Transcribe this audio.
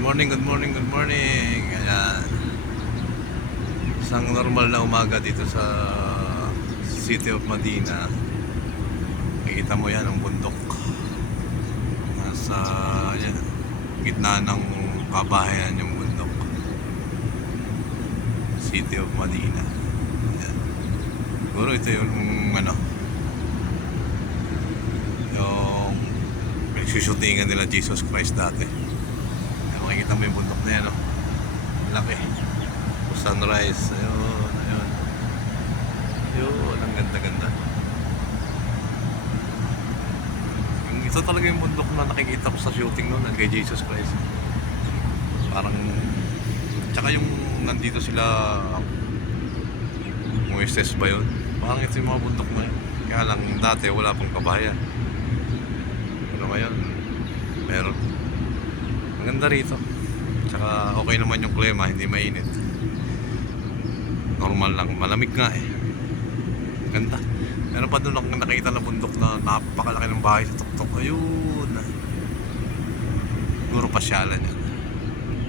Good morning, good morning, good morning. Ayan. Isang normal na umaga dito sa City of Medina. Makikita mo yan ang bundok. Nasa yan, gitna ng kabahayan yung bundok. City of Medina. Ayan. Siguro ito yung yung pinagsushootingan nila Jesus Christ dati. Ayan, makikita mo yung bundok na yan, no? Laki. Sunrise, ayun. Yun, ang ganda-ganda. Ito talaga yung bundok na nakikita ko sa shooting noon kay Jesus Christ. Parang, tsaka yung nandito sila, Moises ba yun? Parang ito yung mga bundok na yun. Kaya lang dati wala pang kabahayan. Ano ngayon, meron. Maganda rito. Tsaka okay naman yung klima, hindi mainit. Normal lang, malamig nga eh. Ganda. Meron pa doon akong nakita na bundok na napakalaki ng bahay sa tuktok. Ayun. Siguro pasyalan yan.